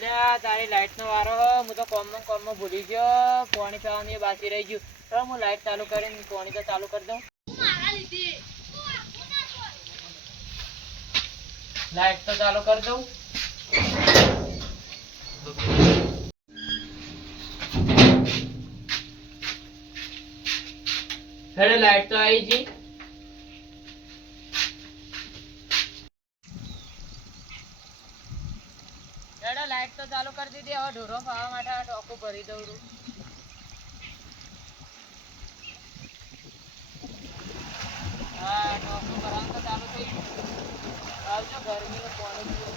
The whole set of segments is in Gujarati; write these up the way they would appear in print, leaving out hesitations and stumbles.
તારી લાઈટ નો વારો હું તો કોમમાં ભૂલી ગયો. પાણી પીવાની બાકી રહી ગયું. તો હું લાઈટ ચાલુ કરીને પાણી તો ચાલુ કરી દઉં. લાઈટ તો ચાલુ કરી દઉં. હેડે લાઈટ તો આવી ગઈ. લાઈટ તો ચાલુ કરી દીધી. હવે ઢોરો ખાવા માટે આ ટોકું ભરી દઉં છું. હા, ટોકું ભરવાનું તો ચાલુ થઈ ગયું. આવજો ગરમીનું પાણી પીવો.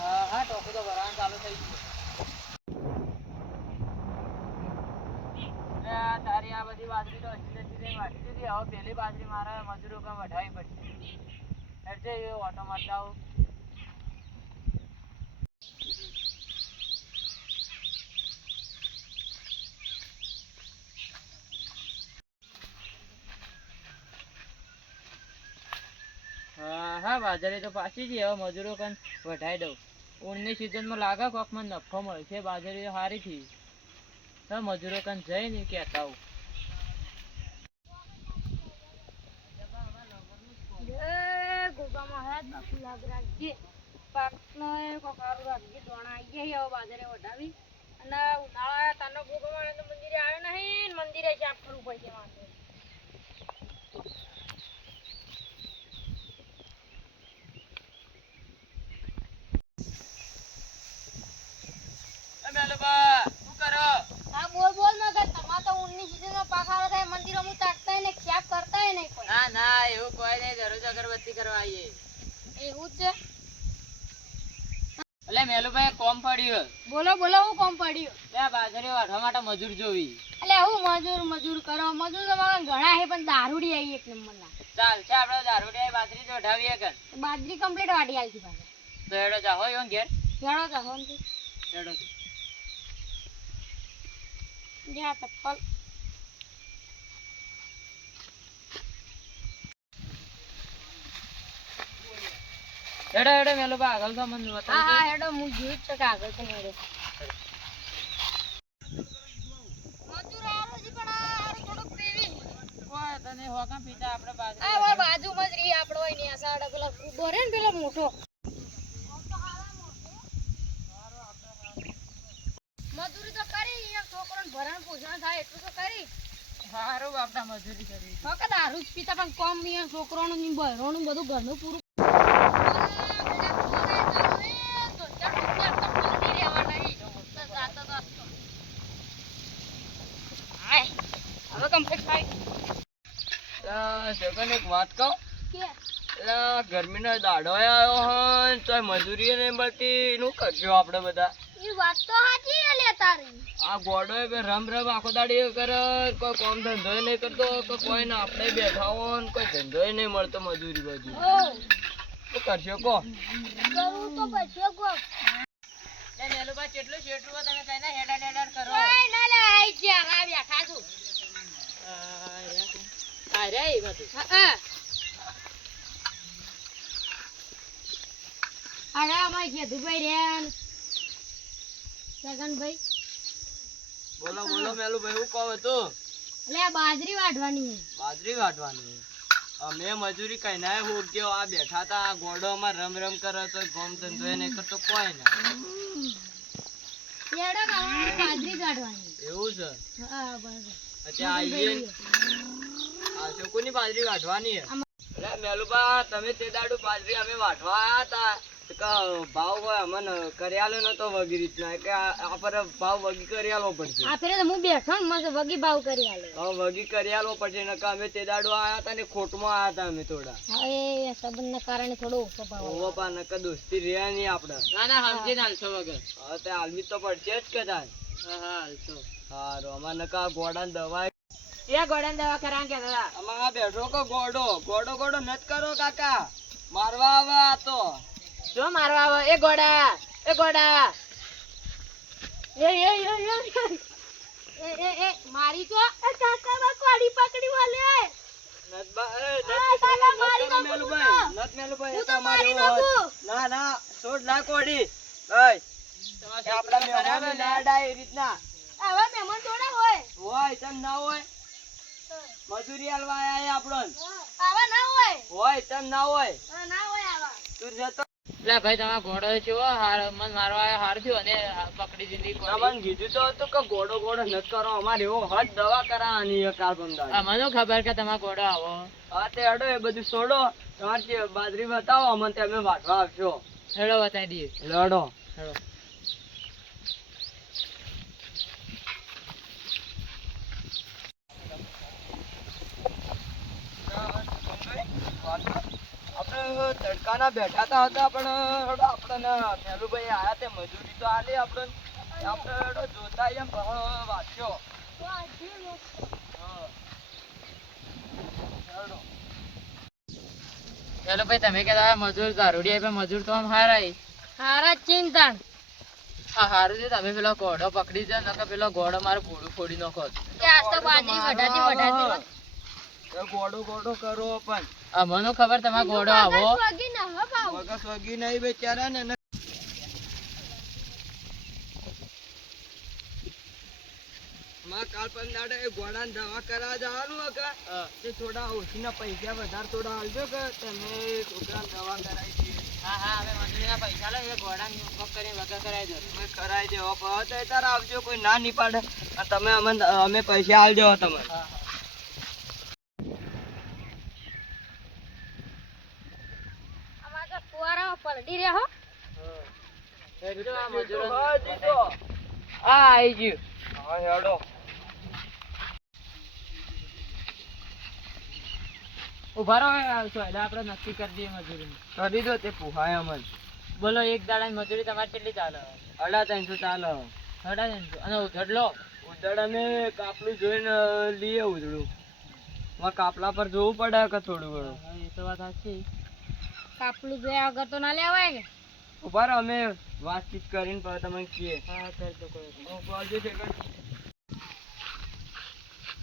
હા, ટોકું તો ભરવાનું ચાલુ થઈ ગયું. તારી આ બધી બાજરી તો હજી વાટી દીધી. હવે પેલી બાજરી મારે મજૂરો કામ વઢાવી પડશે. એટલે એ ઓટો મારતા આવું. હા, બાજરી તો પાછી છે. હવે મજૂરો કામ વઢાઈ દઉં. ઊનની સિઝનમાં લાગે કોકમાં નફો મળશે. બાજરી સારી થી મજૂરો કાન જઈને કહેતા આવું. મંદિરે ક્યાં ફરવું પડશે મારે. અગરબત્તી કરવા આવીએ. એવું જ છે. એટલે મેલુભાઈ કોમ પડ્યું. બોલો બોલો, હું કોમ પડ્યું? બાજરી વાઢવા માટે મજૂર જોવી. એટલે હું મજૂર કરો. મજૂર તો ઘણા છે પણ દારૂડી આવી એક નંબર ના. ચાલશે, આપણે દારૂડી બાજરી તો વઢાવીએ કર. બાજરી કમ્પ્લીટ વાટી આલતી પાછા. તો હેડો જાહો યો ઘેર. હેડો જાહો ને. હેડો જા ચપ્પલ. હેડો હેડો મેલુભા આગળ તો મને બતાવ. હા હેડો, હું જોઈ છે કે આગળ તો હેડો. મજૂર આરો જી પણ આ થોડું પીવી. કોઈ તને હોકા પીતા આપણે બાજરી. આ બાજુમાં જ રહી આપણો હોય ને આ સાડા પેલા ઉભો રે ને પેલો મોટો. મજૂરી તો કરી, એક છોકરાને ભરણ પોષણ થાય એટલું તો કરી. સારું આપડા મજૂરી કરી. કે દારૂ જ પીતા પણ કોમ છોકરાનું બહેરોનું બધું ઘરનું પૂરું. એક વાત કહું, ગરમી નો દાડો આવ્યો હોય તો મજૂરી નહીં મળતી. નું કરજો આપડે બધા. વાત તો સાચી તારી. આ ગોડો રમ રમ આખો દાડી કરે, કોઈ કામ ધંધો નહીં કરતો, કોઈ ને આપણે બેઠા હોય ને કોઈ ધંધો નહીં મળતો. મજૂરી બધું શું કરશો કો? કરવું તો પડશે કો. મેલુભા કેટલું શેઠું તમે કઈ ના હેડા હેડા કરો. ના લે આઈ ગયા આ બેઠા છું. અરે એ બધું અરે અમારે ખેતુભાઈ રેન સગનભાઈ. બોલો બોલો મેલુભાઈ, હું કહું હતું? એટલે બાજરી વાઢવાની. બાજરી વાઢવાની? અમે મજૂરી કઈ ના હું ગયો. આ બેઠા તા આ ગોડો અમાર રમ રમ કરે તો ગોમ ધંધો નહીં કરતો કોઈ ને. બાજરી કાઢવાની. એવું છે? હા બરાબર. અચ્છા આઈએ આ છોકુની બાજરી વાઢવાની હે. એટલે મેલુભા તમે તે દાડુ બાજરી અમે વાઢવા આયા તા ભાવ અમને કર્યાલો નતો વગી રીતના કે આ પર ભાવ વગી કર્યાલો પડશે. આ ફેરે તો હું બેઠો ને મસ્ત વગી ભાવ કર્યાલો. હા વગી કર્યાલો પડશે નકા અમે તે દાડુ આયા તા ને ખોટમાં આયા તા અમે થોડા. હા એ સંબંધના કારણે થોડો ઓછો ભાવ. ઓવો પા નકા દોસ્તી રહ્યા નહીં આપણે. ના ના સમજીને હાલશો વગર. હા તે હાલવી તો પડશે જ કે તાર. હા હા હાલશો. હારું અમાર નકા ગોડાને દવા એ ગોડાને દવા કરાんકે દાદા. અમાર બેઠો કો ગોડો ગોડો ગોડો નત કરો કાકા. મારવા આવે આ તો. જો મારવા આવે એ ગોડા એ ગોડા. એ મારી તો કાકા બા કોડી પકડી વાલે. લોટ ના કોડી ભાઈ આપડા મહેમાનો ના ડાય એ રીતના આવા મહેમાન થોડા હોય તન ના હોય મજૂરી આલવા આયા આપણો આવા ના હોય તન ના હોય ના હોય આવા તું જતો એટલે ભાઈ તમારો ઘોડો છે મન મારવા હાર થયો અને પકડી દીધી તમને કીધું તો હતું કે ઘોડો ન કરો અમારે એવો હદ દવા કરાવવાની કાલ બંધા મને ખબર કે તમારો ઘોડો આવો હા તે હડો એ બધું છોડો તમારે બાજરી બતાવો અમને તમે વાટવા આવશો હેડો બતાવી દઈએ લડો હેડો આપણે તડકાના બેઠા હતા પણ આપણને મેલુભાઈ આયા તે મજૂરી તો આલી આપણે જોતા એમ વાંચ્યો ચાલો ભાઈ તમે કહેતા મજૂર દારૂડી આપે મજૂર તો આમ હારા ચિંતા હારું છે તમે પેલો ઘોડો પકડી દો નકર પેલો ઘોડો મારું ભૂડું ફોડી નાખો કે આજ તો બાજરી વઢાતી ગોડો કરો પણ મને ખબર તમારો ઘોડો આવો મગસ વગી નહીં બેચારા ને કાલ પંદાડે ઘોડા દવા કરાવવા જવાનું તે થોડા ઓછીના પૈસા વધારે થોડા આલજો કે તમે છોકરા દવા કરાવી દઈએ હા હવે મજૂરીના પૈસા લો એ ઘોડા પગ કરીને વગર કરાવી દો કરાવી દેવો તો તાર આવજો કોઈ ના નહીં પાડે તમે અમે પૈસા આલજો તમે પલટી રહ્યા હો આવી ગયું હા હેડો ઉભા રહો આપણે નક્કી કરી દઈએ મજૂરી કરી દો તે પુહાય અમન બોલો એક દાડાની મજૂરી તમારે કેટલી ચાલે 350 ચાલે 350 અને ઉધડ લો ઉધડ અમે કાપલું જોઈને લઈએ ઉધડું કાપલા પર જોવું પડે કે થોડું ઘણું એ તો વાત સાચી કાપલું જોયા વગર તો ના લેવાય ને ઉભા રહો અમે વાતચીત કરીને પછી તમે કહીએ હા કરજો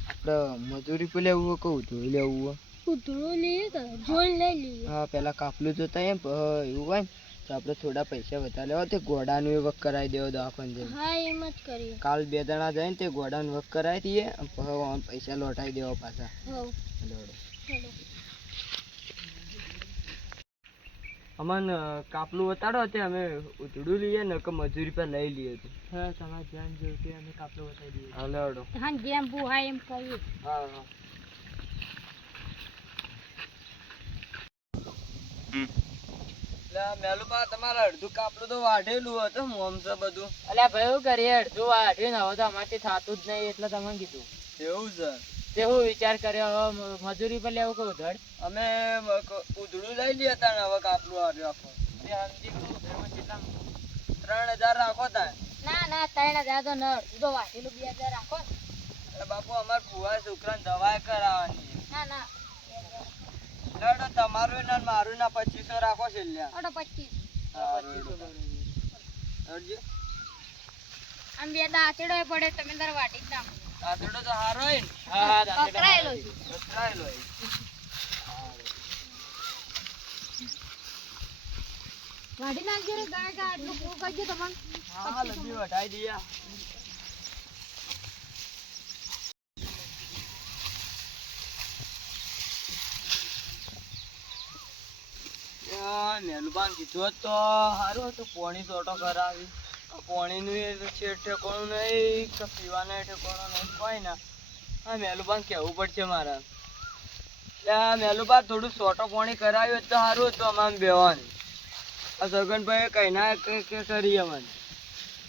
આપણે મજૂરી પર લેવું કહું જોઈ લેવું ઉધડું લઈએ તો જોઈ લઈ લઈએ હા પેલા કાપલું જોતા એમ એવું હોય ને તો આપણે થોડા પૈસા વધારે લેવા તે ઘોડાનું એ વક કરાવી દેવો દવાખાને હા એમ જ કરીએ કાલ 2 જણા જાય ને તે ઘોડાનું વક કરાવી દઈએ પૈસા લોટાવી દેવા પાછા અમન કાપલું બતાડો તે અમે ઉધડું લઈએ ને કે મજૂરી પર લઈ લઈએ હા તમારે ધ્યાન જો કે અમે કાપલો બતાવી દઈએ હા લેવડો હા જેમ બુહાય એમ કરીએ હા હા મેલુપા તમારા અડધું કાપલું તો વાઢેલું હતું મોમસે બધું અલ્યા ભાઈ એવું કરીએ અડધું વાઢ્યું ને હવે તો અમારથી થતું જ નહીં એટલે તમને કીધું એવું છે તે હું વિચાર કર્યો હવે મજૂરી પર લેવું કે ઉધડ અમે ઉધડું લઈ લઈએ તા હવે કાપલું વાઢ્યું આખો 3000 રાખો તા ના 3000 તો ન તો વાઢેલું 2000 રાખો બાપુ અમાર ભુવા છોકરાને દવા કરાવવાની ના લડો તમારું ને મારું ના 2500 રાખો છે લ્યા 25 આમ બે દાંતડો પડે તમે તાર વાટી જ નાખો દાંતડો તો હારો હે ને હા પકડાયેલો વાટી નાખજો રે ગાય આટલું પૂરું કરજો તમને હા લગી વઢાઈ દિયા મેલુબાન કીધું તો સારું હતું પોણી સોટો કરાવી પોણીનું છે ઠેકોણું નહીં કે પીવાના ઠેકોણું નહીં કોઈ ના હા મેલુબાન કહેવું પડશે મારા મેલુબા થોડું સોટો પોણી કરાવ્યું તો સારું હતું અમારે બેવાનું આ સગનભાઈ કઈ ના કરી અમને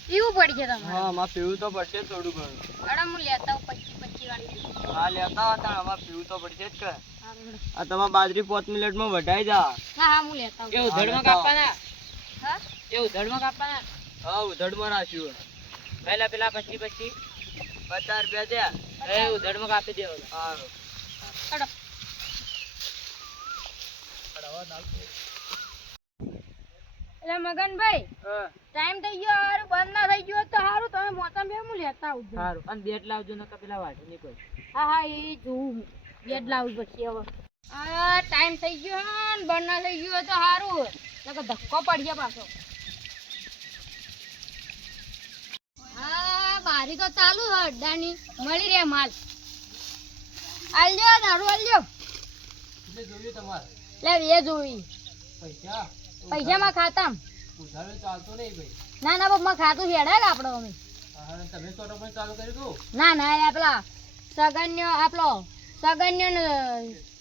પીવું પડશે તમારે હા અમારે પીવું તો પડશે થોડું ઘણું અડા હું લેતા 25 વાળી હા લેતા હતા અમારે પીવું તો પડશે જ કે આ તમારે બાજરી 5 મિનિટમાં વઢાઈ જા હા હું લેતા એ ઉધડમાં કાપવાના હા એ ઉધડમાં કાપવાના હા ઉધડમાં રાખ્યું પેલા 25 50 રૂપિયા ત્યાં એ ઉધડમાં કાપી દેવો સારું અડો એટલે મગનભાઈ ટાઈમ થઈ ગયો હારું બંધ ના થઈ ગયો તો હારું તમે મોટા બે હું લેતા આવજો સારું અને બેટ લાવજો નકર પેલા વાઢી નહીં કોઈ હા એ જોઉં બેટ લાવવું પડશે હવે ટાઈમ થઈ ગયો ને બંધ ના થઈ ગયો તો હારું નકર ધક્કો પડી જાય પાછો બારી તો ચાલુ છે અડ્ડાની મળી રહે માલ આલજો દારૂ આલજો એટલે જોયું તમારે લે એ જોઈ પૈસા પૈસામાં ખાતામ ઉધારો ચાલતો નહીં ભાઈ. ના ના બાપ માં ખાતું હેડે કે આપણો અમે હા, તમે સોટો પણ ચાલુ કર્યું તું. ના ના એ પેલા સગન્યો ને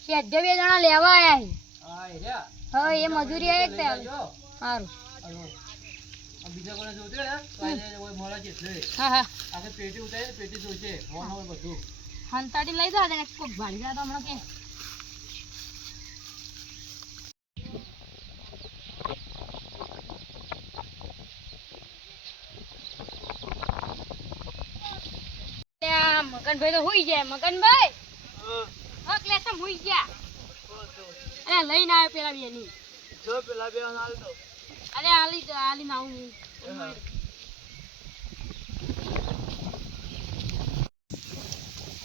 શેઠ બે જણા લેવા આયા હા એ રહ્યા. હવે એ મજૂરી આવે કે જો સારું હાલો. આ બીજા કોને જોતું હોય ને તો એને ઓય મળે છે એટલે હા હા આપણે પેટી ઉતારી ને પેટી જોઈશે ફોન હોય બધું. હંતાડી લઈ જાવ ને કોક ભાડી જાય તો હમણાં કે મગનભાઈ તો હુઈ જાય મગનભાઈ હક લેસમ હુઈ ગયા અરે લઈને આવ્યો પેલા બેની જો પેલા બે હાલ તો અરે આલી ના હું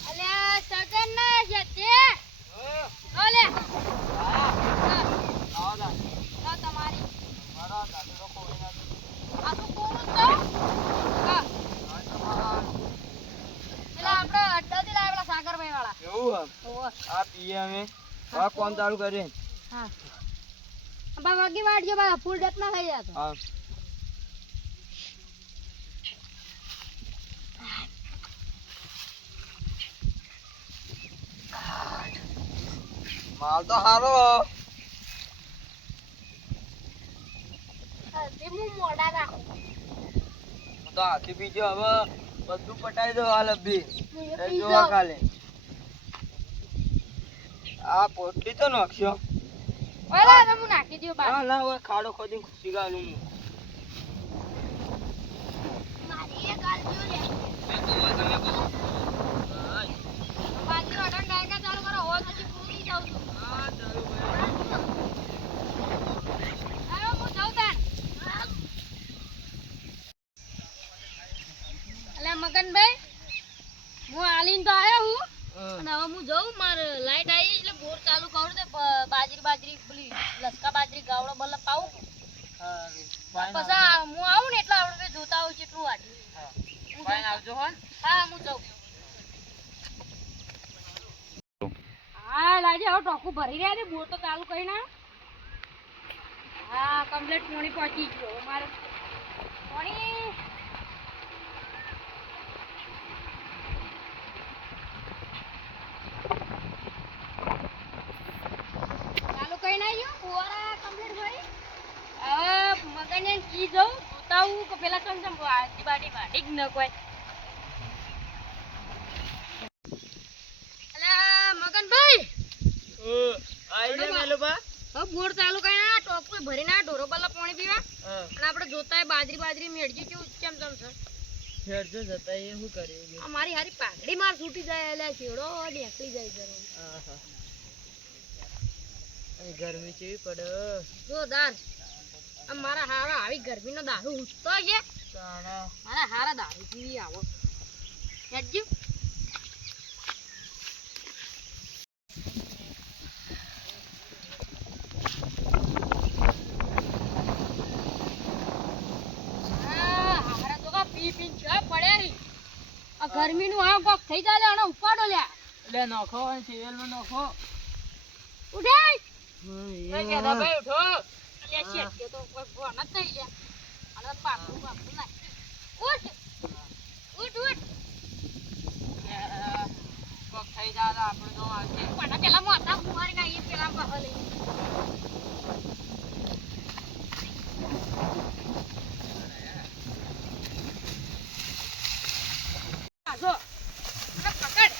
અલે સગન ના જતે ઓલે હા તમારી મારા દાદીનો કોઈ નથી. આ તો કોણ છે હા પેલા આપણે અડ્ડાથી લાવેલા સાગરભાઈ વાળા એવું ઓહ આ પીએ અમે આ કોણ ચાલુ કરીએ. હા બા વગી વાડજો બા ફૂલ ડેટ ના થઈ જાતો હા માલ તો સારો હું મોડા રાખું તો હાથી બીજો હવે બધું પટાઈ દો હાલ બી પી જોવા જાઉં. કાલે આ પોટલી તો નાખશો. ઓલા તો હું નાખી દઉં બા ના ના હવે ખાડો ખોદી ખુશી ગાલું હું. મારી એક આલજો લે મેં તો હવે તમે કહો. બાજરી અડન ડાયકા ચાલુ કરો હોય પછી પૂરું થઈ જાઉં છું હા ચાલુ ભાઈ. હવે હું જાઉં તાન અલે મગનભાઈ હું આલીન તો આયો હું અને હવે હું જાઉં મારે લાઈટ આવી એટલે બોર ચાલુ કરું તે બાજરી પેલી લસકા બાજરી ગાવડો બલ્બ પાવું પછી હું આવું ને એટલે આપણે જોતા આવું કેટલું વાટ્યું ફાઈન આવજો હો. હા હું જાઉં હા લાજે હવે ટોકું ભરી રહ્યા છે બોર તો ચાલુ કરી ના હા કમ્પ્લીટ પોણી પહોંચી ગયો મારે પોણી ચાલુ કરી નાખ્યું ફુવારા કમ્પ્લીટ ભરી હવે મગને કી જવું જોતા હું કે પેલા ચમ આજી બાટી વાટી જ ન કોઈ અલા મગનભાઈ આઈ લે મેલુબા. હવે બોર ચાલુ કરી ના ટોપું ભરી ના ઢોરો બલ્લા પાણી પીવા અને આપણે જોતા બાજરી મેળજી કેવું કેમ છે ફેરજો જતા એ શું કર્યું. આ મારી હારી પાઘડી માર છૂટી જાય એટલે છેડો નીકળી જાય જરૂર ગરમી કેવી પડે. જોરદાર આ મારા હારા આવી ગરમીનો દારૂ ઉઠતો છે મારા હારા દારૂ પીવી આવો હેડજો ગરમીનું આ કોક થઈ જાય અને ઉપાડો લ્યા એટલે નોખો સિરિયલમાં નોખો. ઉઠે ભાઈ ઉઠો. લે શેટ કે તો કોઈ ફોન જ થઈ ગયા અને પાકું ના ઉઠ ઉઠ કોક થઈ જાય આપણે તો આવશે. પણ પેલા મોટા ફુવારી ના એ પેલા બહલ આજો પકડ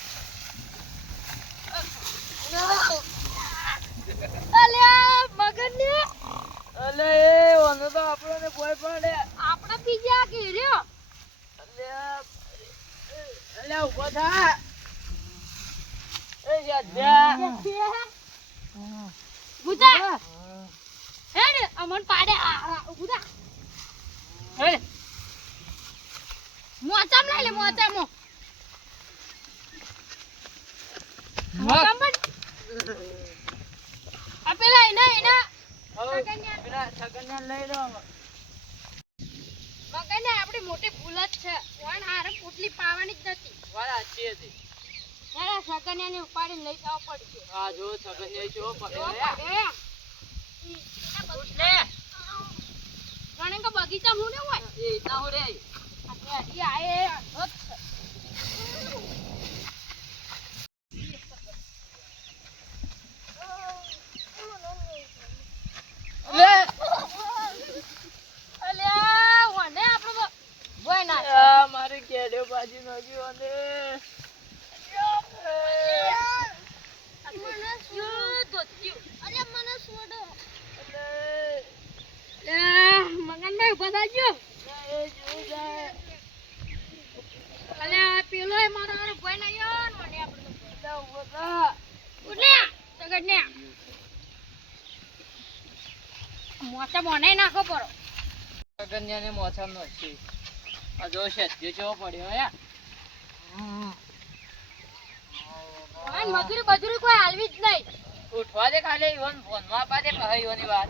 અલ્યા મગનને અલે એ ઓનો તો આપણને બોય પડે. આપડા પીજા કે રહ્યો અલે ઉભો થા. એ યાદ્યા. ગુજા હેડ અમન પાડે ગુજા હેડ મોચામ લઈ લે મોચામો મોચામ પણ આ પેલા એના સગન્યા લઈ લો. મગન સગાઈને આપણી મોટી ભૂલ જ છે વાણ હારે પોટલી પાવાની જ નથી વાત સાચી હતી. તારા સગાઈને ઉપાડીને લઈ જવા પડશે આ જો સગન જો પકડ્યો લે ગણે કે બગીચા હું ને હોય એ ના હો રે એ આયે હોત લે અલ્યા વને આપણો બોય ના આ મારી કેડે બાજી નગ્યો અને મને શું દોત્યું અરે મને છોડો મગનભાઈ બધાજો અલ્યા પેલો એ મારો બોય ના યો વને આપણો ઉઠલે સગડને મોચા બોને નાખો પડો સગન્યાને મોછા નથી. આ જો શેઠિયો જેવો પડ્યો યા ઓય મજૂરી કોઈ હાલવી જ નહીં ઉઠવા દે ખાલી ઈવન ફોનમાં આપા દે કહે ઈવનની વાત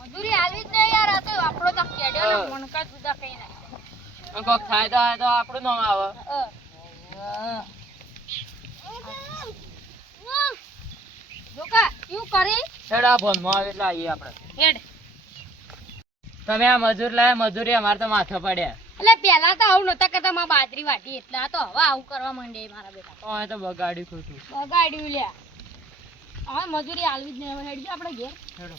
મજૂરી હાલવી જ નહીં યાર આ તો આપણો તો કેડ્યો ને મણકા સુધા કઈ નાખે કોક થાય તો આપણું નામ આવે. જોકા શું કરી હેડ આ ફોનમાં આવે એટલે આવીએ આપણે. હેડ તમે આ મજૂર લાયા મજૂરી અમારે તો માથે પડ્યા. એટલે પેલા તો આવું નતા કરતા માં બાજરી વાટી એટલે આ તો હવે આવું કરવા માંડે મારા બેટા તો બગાડી ખોટું. બગાડ્યું લ્યા હવે મજૂરી હાલવી જ નહીં હવે હેડજો આપણે ઘેર હેડો.